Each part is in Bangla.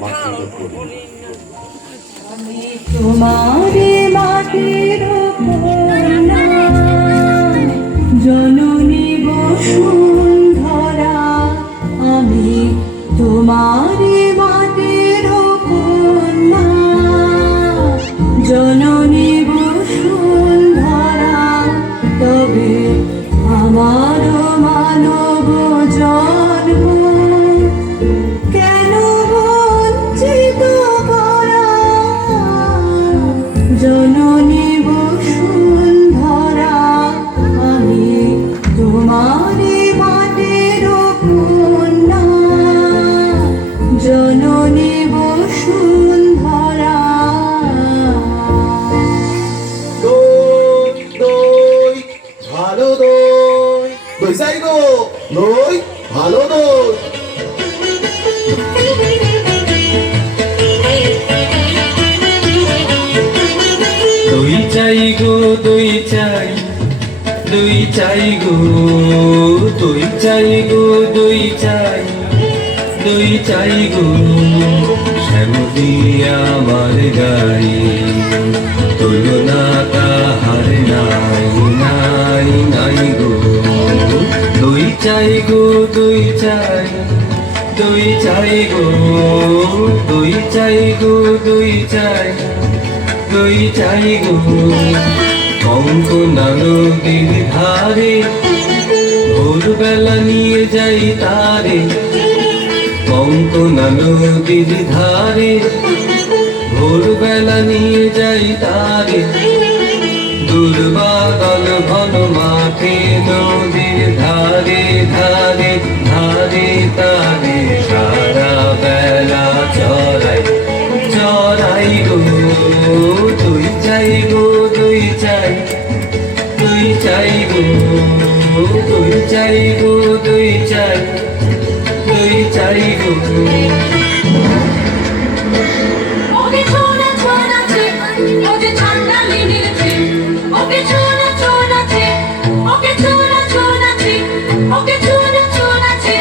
মাতৃত্ব করি। তোমারে মাটির কন্যা, জননী বসুন্ধরা, আমি তোমারে মাটির কন্যা, জননী বসুন্ধরা, তবে আমার মানব জন্ম কেন বঞ্চিত করা, জননী বসুন্ধরা, আমি তোমারে মাটির কন্যা, জননী বসুন্ধরা। দই দই ভালো দই, দই চাই গো, দই ভালো দই। দই চাই গো, দই চাই, দই চাই গো, দই চাই গো, দই চাই, দই চাই গো, শ্যামলি আমার গাই, তুলনা তাহার নাই নাই নাই গো। দই চাই গো, দই চাই, দই চাই গো, দই চাই গো, দই চাই, দই চাই গো। কঙ্কনা নদীর ধারে ভোরবেলা নিয়ে যাই তারে, কঙ্কনা নদীর ধারে ভোরবেলা নিয়ে যাই তারে, দুর্বাদল ঘন মাঠে নদীর ধারে ধারে ধারে তারে, সারা বেলা চড়াই চড়াই গো। দই চাই গো, দই চাই, দই চাই গো, দই চাই গো, দই চাই, দই চাই গো। ওকে ছোনা ছোনা চে, ওকে ঠান্ডা লেগেছে, ওকে ছোনা ছোনা চে, ওকে ছোনা ছোনা চে, ওকে ছোনা ছোনা চে।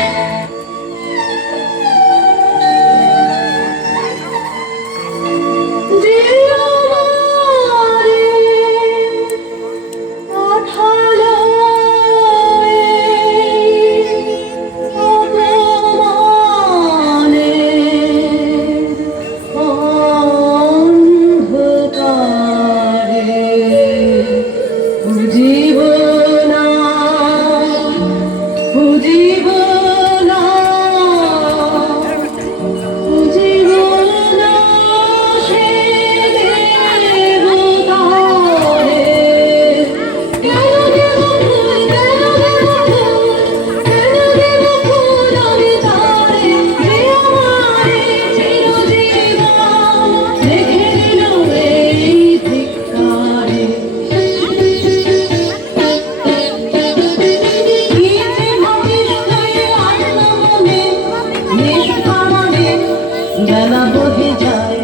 বেলা বহে যায়,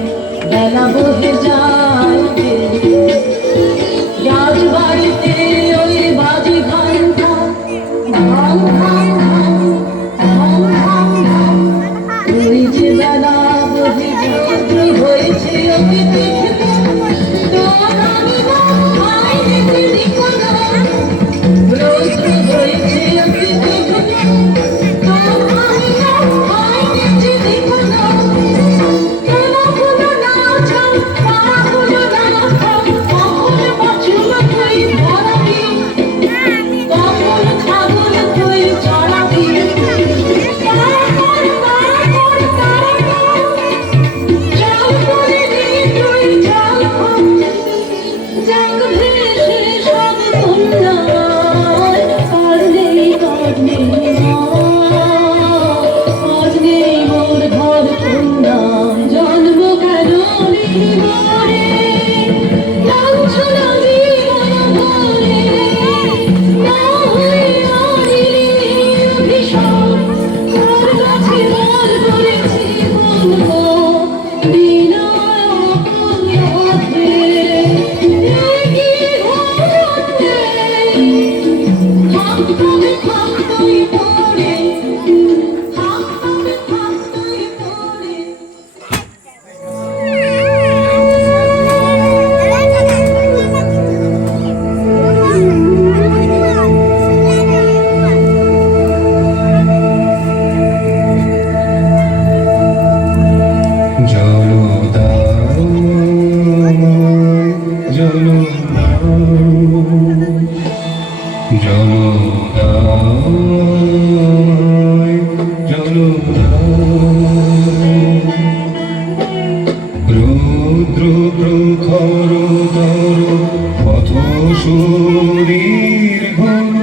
বেলা বহে যায়, রাজবাড়িতে ওই বাজি ঘন্টা, ধাম ধাম ধাম ধাম ধাম ধাম, হয়েছে বেলা বহে যায়, হয়েছে ওকে দেখতে, তোর আমি না ভাই দেখে দেখো না, রোজ হয়েছে ওকে দেখতে, তোর আমি না ভাই দেখে দেখো না। তুই রুদ্র প্রখর তর পথ শরীর ঘন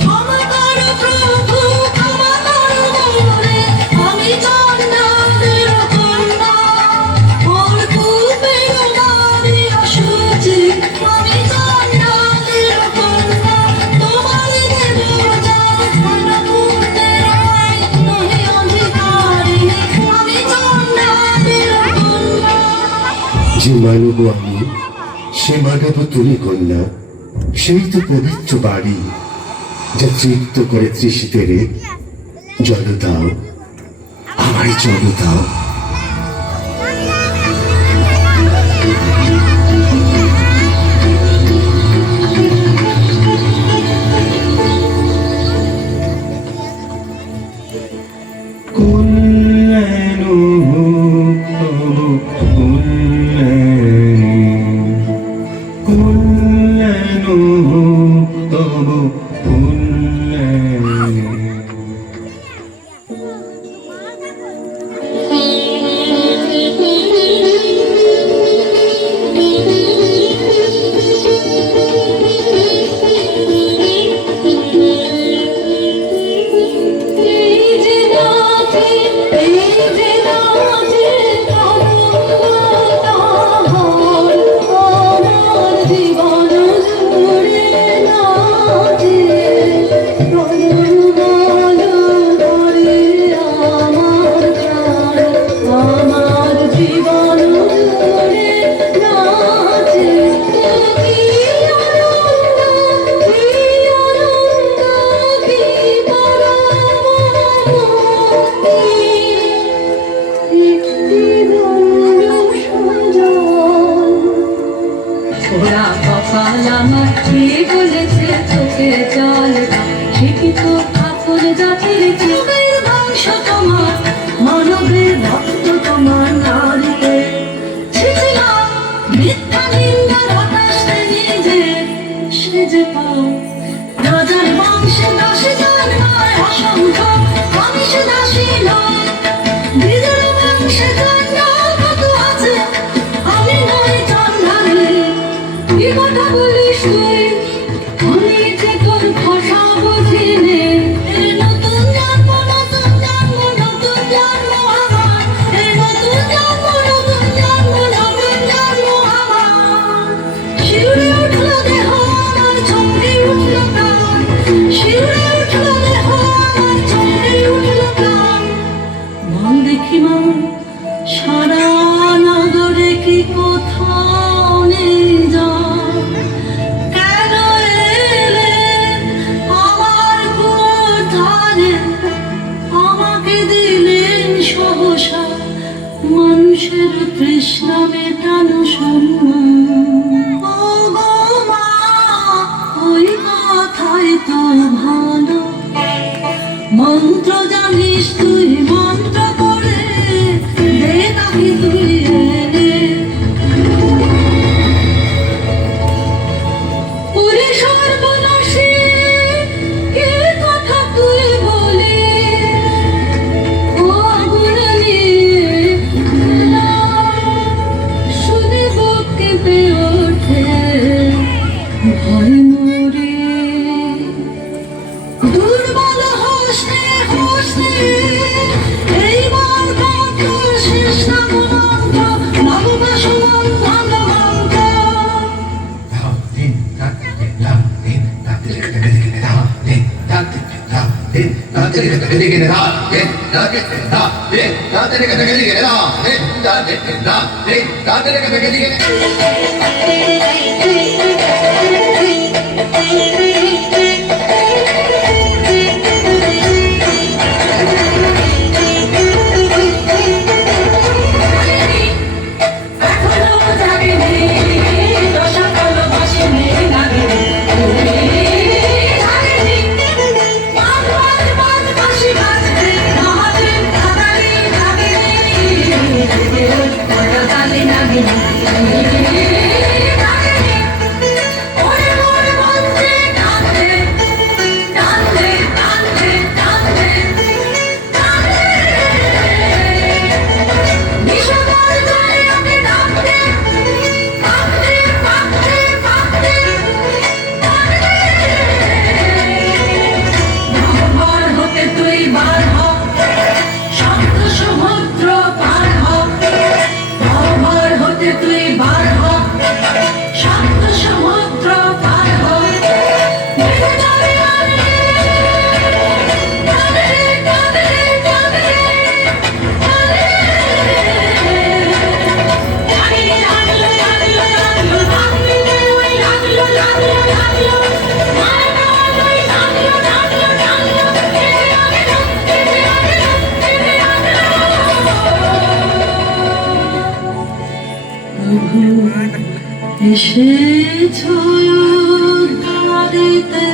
ক্ষমা করো প্রভু, ক্ষমা করো মোরে, আমি চন্ডালের কন্যা। ওর কূপের নারী অশুচি, আমি চন্ডালের কন্যা। তোমার দেবতা ধন পুণ্যের আইন নহে অধিকারিণী, আমি চন্ডালের কন্যা। যে মানব আমি, সে মানব তুমি কন্যা। সেই তো পবিত্র বাড়ি, যা তৃপ্ত করে তৃষিতেরে। জল দাও, আমায় জল দাও। কুল্লেনু তবু কুল্লেনি, কুল্লেনু তবু কুল্লেনি। এই যে নাচে, এই যে নাচে আমার জীবন জুড়ে নাচে। ধরে আমার প্রাণ, আমার জীবন জুড়ে নাচে। কি আনন্দ, কি আনন্দ, কি ওরা কপাল আমার কি বলেছে চোখে জল শিক্ষিত ঠাকুর জাতির যুগের বংশ তোমার, মানবের ভক্ত তোমার নারী। ছিছিলাম মিথ্যা নিন্দার হতাশে নিজে সেজে পাও। রাজার বংশে দাসী জন্মায় অসংখ্য, আমি সে দাসী নয়। নিজের বংশে জন্মাল কত আছে, আমি নই চন্ডালী। কি কথা বলিস তুই, আমি যে তোর ভাষা বুঝি নে। এই নতুন জন্ম, নতুন জন্ম, নতুন জন্ম আমার। এই নতুন জন্ম, নতুন জন্ম, নতুন জন্ম আমার। শিউরে উঠলো দেহ আমার, চমকে উঠলো প্রাণ। শিউরে উঠলো দেহ আমার, চমকে উঠলো প্রাণ। বল দেখি মা, সারা নগরে কি কোথাও নেই যান? কেন এলে আমার কোঠারে, আমাকে দিলেন সহসা মানুষের তৃষ্ণা মেটানো সম্মান। ও গো মা, ওই কথাই তো ভালো। মন্ত্র জানিস তুই, মন্ত্র করে দে নাকি তুই এনে। পুরী সর্বনাশী, কে কথা তুই বলি। ও আগুন নিয়ে শুনে বুক কেঁপে ওঠে, ভয় মরে। দুর্বল হোসে হোসে এইবার কত শেষ নামন্ত, নববাস বন্ধন মন্ত্র। এখনো জাগেনি, দশা কালো বাসিনি নাগিনী। এসেছ উদ্ধারিতে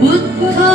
বুদ্ধ